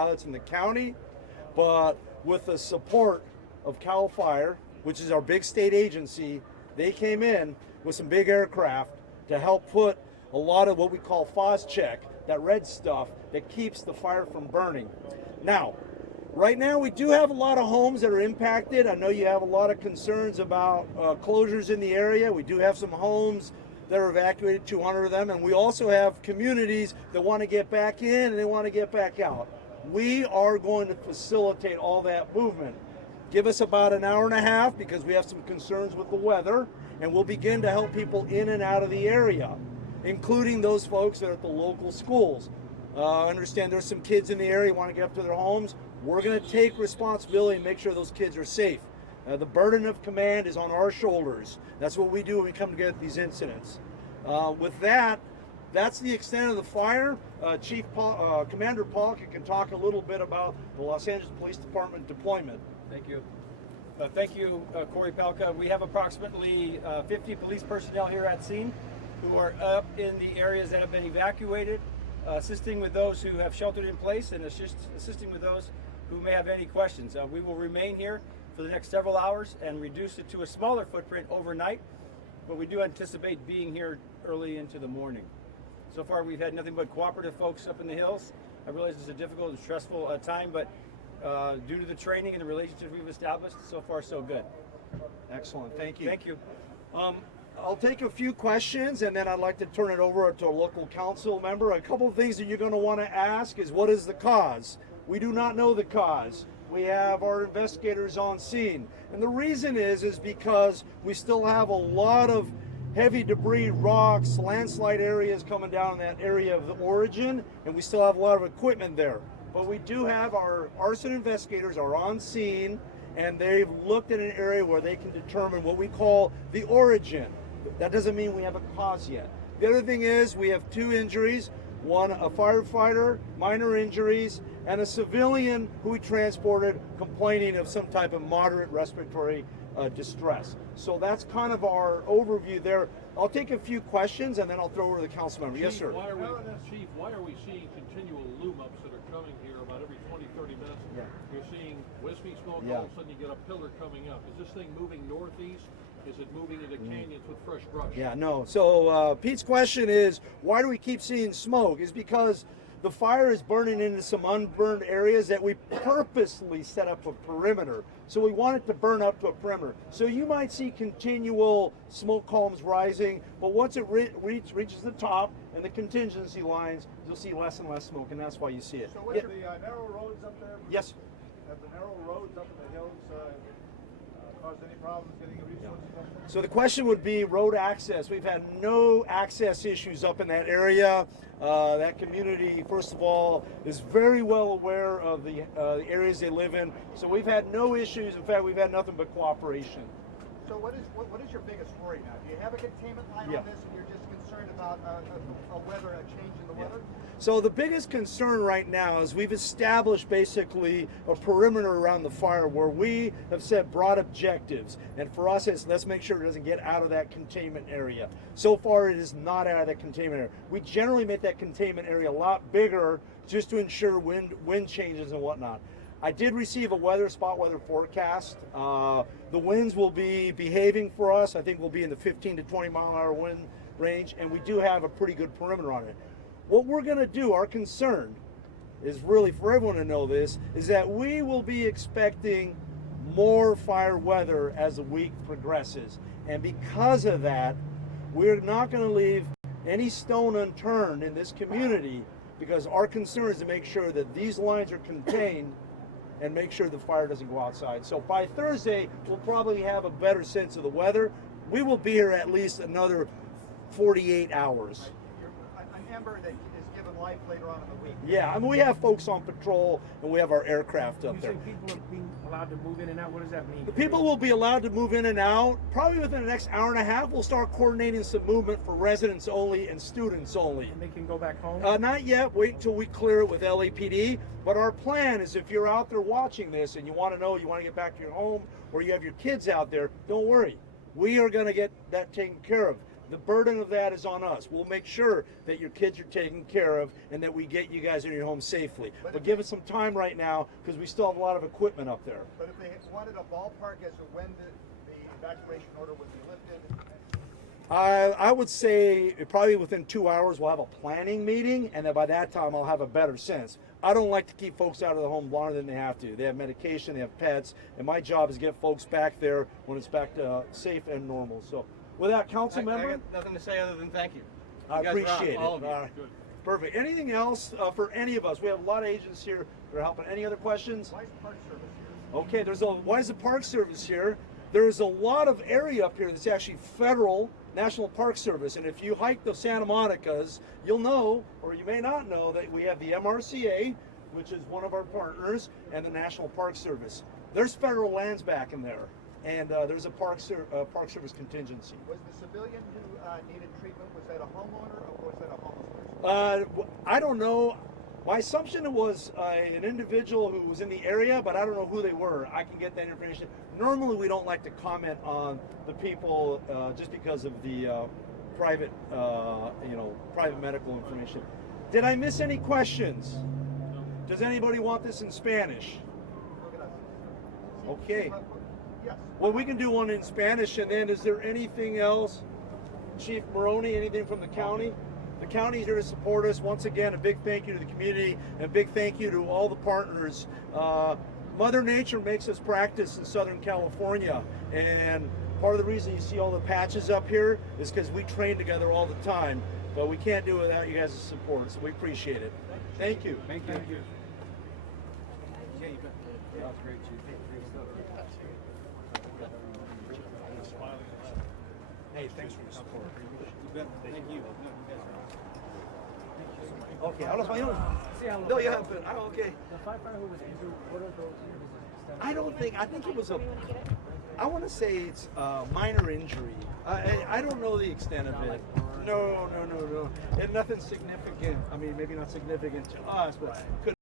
pilots in the county, but with the support of CAL FIRE, which is our big state agency, they came in with some big aircraft to help put a lot of what we call Phos-Check, that red stuff that keeps the fire from burning. Now, right now we do have a lot of homes that are impacted. I know you have a lot of concerns about closures in the area. We do have some homes that are evacuated, 200 of them, and we also have communities that want to get back in and they want to get back out. We are going to facilitate all that movement. Give us about an hour and a half because we have some concerns with the weather, and we'll begin to help people in and out of the area, including those folks that are at the local schools. I understand there's some kids in the area who want to get up to their homes. We're going to take responsibility and make sure those kids are safe. The burden of command is on our shoulders. That's what we do when we come together at these incidents. With that, that's the extent of the fire. Commander Pollock can talk a little bit about the Los Angeles Police Department deployment. Thank you. Thank you, Corey Palka. We have approximately 50 police personnel here at scene who are up in the areas that have been evacuated, assisting with those who have sheltered in place and assisting with those who may have any questions. We will remain here for the next several hours and reduce it to a smaller footprint overnight, but we do anticipate being here early into the morning. So far we've had nothing but cooperative folks up in the hills. I realize it's a difficult and stressful time, but due to the training and the relationships we've established, so far so good. Excellent, thank you. Thank you. I'll take a few questions and then I'd like to turn it over to a local council member. A couple of things that you're going to want to ask is, what is the cause? We do not know the cause. We have our investigators on scene. And the reason is because we still have a lot of heavy debris, rocks, landslide areas coming down in that area of the origin, and we still have a lot of equipment there. But we do have our arson investigators are on scene, and they've looked at an area where they can determine what we call the origin. That doesn't mean we have a cause yet. The other thing is we have 2 injuries, one a firefighter, minor injuries, and a civilian who we transported complaining of some type of moderate respiratory distress. So that's kind of our overview there. I'll take a few questions and then I'll throw over to the council member. Chief, yes, sir. Chief, why are we seeing continual loom ups that are coming here about every 20, 30 minutes? Yeah. You're seeing wispy smoke, Yeah. all of a sudden you get a pillar coming up. Is this thing moving northeast? Is it moving into canyons with fresh brush? Yeah, no. So Pete's question is, why do we keep seeing smoke? Is because the fire is burning into some unburned areas that we purposely set up a perimeter. So we want it to burn up to a perimeter. So you might see continual smoke columns rising, but once it reaches the top and the contingency lines, you'll see less and less smoke, and that's why you see it. So with the narrow roads up there? Yes. Have the narrow roads up in the hills caused any problems getting resources up there? So the question would be road access. We've had no access issues up in that area. That community, first of all, is very well aware of the areas they live in. So we've had no issues. In fact, we've had nothing but cooperation. So what is your biggest worry now? Do you have a containment line on this and you're just concerned about a change in the weather? So the biggest concern right now is we've established basically a perimeter around the fire where we have set broad objectives. And for us, it's let's make sure it doesn't get out of that containment area. So far, it is not out of that containment area. We generally make that containment area a lot bigger just to ensure wind changes and whatnot. I did receive a spot weather forecast. The winds will be behaving for us. I think we'll be in the 15 to 20 mile an hour wind range, and we do have a pretty good perimeter on it. What we're going to do, our concern is really for everyone to know this, is that we will be expecting more fire weather as the week progresses. And because of that, we're not going to leave any stone unturned in this community, because our concern is to make sure that these lines are contained and make sure the fire doesn't go outside. So by Thursday, we'll probably have a better sense of the weather. We will be here at least another 48 hours. An ember that is given life later on in the week. Yeah, I mean, we have folks on patrol and we have our aircraft up there. You say people are being allowed to move in and out. What does that mean? The people will be allowed to move in and out. Probably within the next hour and a half, we'll start coordinating some movement for residents only and students only. And they can go back home? Not yet. Wait until we clear it with LAPD. But our plan is, if you're out there watching this and you want to know, you want to get back to your home, or you have your kids out there, don't worry. We are going to get that taken care of. the burden of that is on us. We'll make sure that your kids are taken care of and that we get you guys in your home safely. But give us some time right now because we still have a lot of equipment up there. But if they wanted a ballpark as to when the evacuation order would be lifted, I would say probably within 2 hours we'll have a planning meeting, and then by that time I'll have a better sense. I don't like to keep folks out of the home longer than they have to. They have medication, they have pets, and my job is to get folks back there when it's back to safe and normal. So with that, council I member, got nothing to say other than thank you. I You guys are appreciate on, all it. of you. Perfect. Anything else for any of us? We have a lot of agents here that are helping. Any other questions? why is Park Service here? Okay, why is the Park Service here? There's a lot of area up here that's actually federal National Park Service, and if you hike the Santa Monicas, you'll know, or you may not know, that we have the MRCA, which is one of our partners, and the National Park Service. There's federal lands back in there, and there's a Park Service contingency. Was the civilian who needed treatment, was that a homeowner or was that a homeless person? I don't know. My assumption was an individual who was in the area, but I don't know who they were. I can get that information. Normally, we don't like to comment on the people just because of the private, private medical information. Did I miss any questions? Does anybody want this in Spanish? Look at us. Okay. Yes. Well, we can do one in Spanish, and then is there anything else? Chief Maroney, anything from the county? The county is here to support us. Once again, a big thank you to the community, and a big thank you to all the partners. Mother Nature makes us practice in Southern California, and part of the reason you see all the patches up here is because we train together all the time, but we can't do it without you guys' support, so we appreciate it. Thank you. Thank you. Yeah, you bet. Yeah, that was great, Chief. Great stuff. Hey, thanks for the support. You bet. Thank you. No, you guys are Okay, habla español. No, you have been. Okay. The firefighter who was injured, what are those? I think it was I want to say it's a minor injury. I don't know the extent of it. No. And nothing significant. I mean, maybe not significant to us, but could